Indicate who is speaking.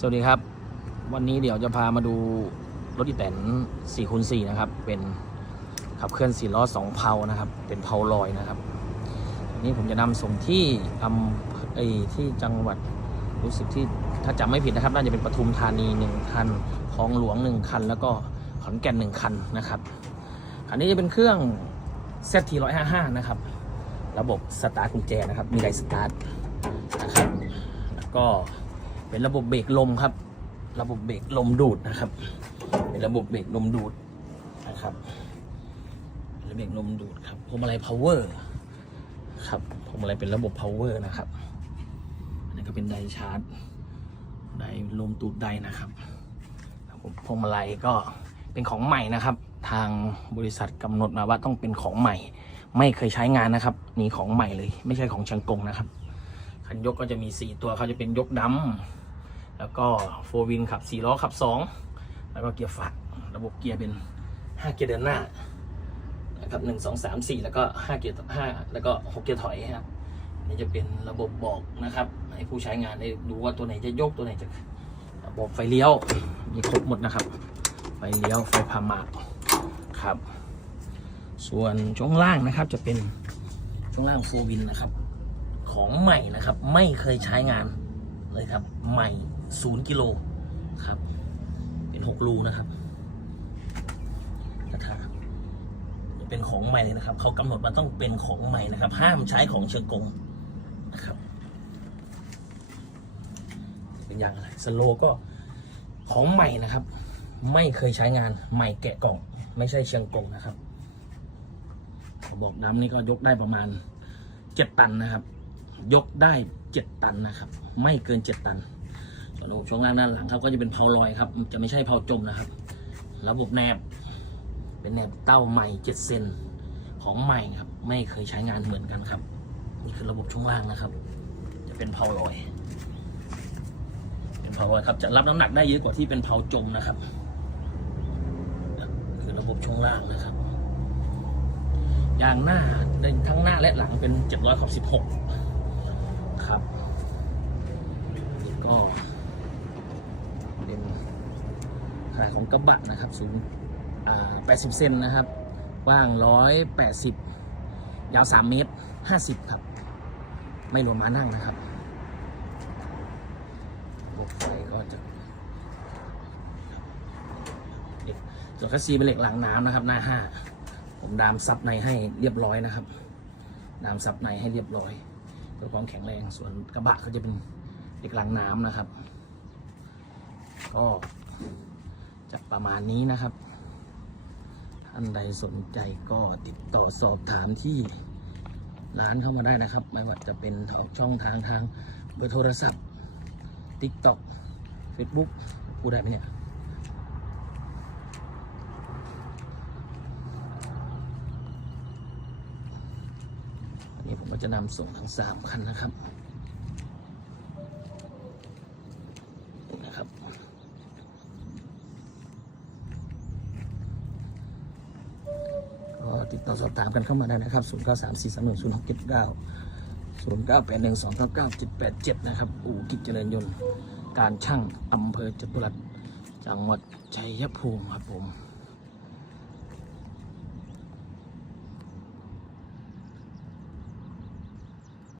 Speaker 1: สวัสดีครับ วันนี้เดี๋ยวจะพามาดูรถอีแตน4คูณ4นะครับ เป็นขับเคลื่อน4ล้อ2เพานะครับ เป็นเพาลอยนะครับนนี้ผมจะนำส่งที่อำเอที่จังหวัดรู้สึกที่ถ้าจำไม่ผิดนะครับ น่าจะเป็นปทุมธานี1คันคลองหลวง 1 คัน แล้วก็ขอนแก่น 1 คันนะครับคันนี้จะเป็นเครื่อง ZT 155 นะครับ ระบบสตาร์ทกุญแจนะครับ มีไดสตาร์ทนะครับแล้วก็ เป็นระบบเบรกลมครับ ระบบเบรกลมดูดนะครับ เป็นระบบเบรกลมดูดนะครับระบบเบรกลมดูดครับพวงมาลัย power ครับพวงมาลัยเป็นระบบ power นะครับอันนี้ก็เป็นไดชาร์จไดลมตูดไดนะครับระบบพวงมาลัยก็เป็นของใหม่นะครับ ทางบริษัทกำหนดมาว่าต้องเป็นของใหม่ ไม่เคยใช้งานนะครับ นี่ของใหม่เลย ไม่ใช่ของช่างกงนะครับคันยกก็จะมี 4 ตัวเขาจะเป็นยกดำ แล้วก็โฟวินขับ 4 ล้อขับ 2 แล้วก็เกียร์ฝากระบบเกียร์เป็น 5 เกียร์เดินหน้านะครับ1 2 3 4 แล้วก็ 5 เกียร์5แล้วก็ 6 เกียร์ถอยครับนี่จะเป็นระบบบอกนะครับ ให้ผู้ใช้งานได้ดูว่าตัวไหนจะยกตัวไหนจะระบบไฟเลี้ยวมีครบหมดนะครับ ไฟเลี้ยวไฟพามาครับ ส่วนช่วงล่างนะครับจะเป็นช่วงล่างโฟวินนะครับ ของใหม่นะครับ ไม่เคยใช้งานเลยครับใหม่ ศูนย์กิโลครับ เป็นหกรูนะครับนะครับเป็นของใหม่เลยนะครับ เขากำหนดมาต้องเป็นของใหม่นะครับ ห้ามใช้ของเชิงกงนะครับ เป็นอย่างไรสโลก็ของใหม่นะครับ ไม่เคยใช้งานใหม่แกะกล่อง ไม่ใช่เชียงกงนะครับบอกน้ำนี่ก็ยกได้ประมาณเจ็ดตันนะครับ ยกได้เจ็ดตันนะครับ ไม่เกินเจ็ดตัน ส่วนระบบช่วงล่างด้านหลังครับ ก็จะเป็นเพาลอยครับ จะไม่ใช่เพาจมนะครับ ระบบแนบ เป็นแนบเต้าใหม่เจ็ดเซนของใหม่ครับ ไม่เคยใช้งานเหมือนกันครับ นี่คือระบบช่วงล่างนะครับ จะเป็นเพาลอย เป็นเพาลอยครับจะรับน้ำหนักได้เยอะกว่าที่เป็นเพาจมนะครับ คือระบบช่วงล่างนะครับยางหน้าทั้งหน้าและหลังเป็น 700ขอบ16 ครับนี่ก็เป็น ของกระบะนะครับสูง80 เซนนะครับกว้าง 180 ยาว 3 เมตร 50 ครับ ไม่รวมม้านั่งนะครับบบไฟก็จะส่วนคัสซีเป็นเหล็กหลังน้ำนะครับ หน้า 5 ผมดามซับในให้เรียบร้อยนะครับ ดามซับในให้เรียบร้อยเพื่อความแข็งแรง ส่วนกระบะก็จะเป็นเหล็กหลังน้ำนะครับ ก็ จะประมาณนี้นะครับ ท่านใดสนใจก็ติดต่อสอบถามที่ร้านเข้ามาได้นะครับ ไม่ว่าจะเป็นช่องทางทางเบอร์โทรศัพท์ TikTok Facebook พูดได้ไหมเนี่ยอันนี้ผมก็จะนำส่งทั้งสามคันนะครับ ก็ ติดต่อสอบถามกันเข้ามาได้นะครับ 0 9 3 4 3 1 0 6 7 9 0 9 8 1 2 9 9 7 8 7 นะครับ อู่กิจเจริญยนต์ การช่างอำเภอจตุรัสจังหวัดชัยภูมิครับผม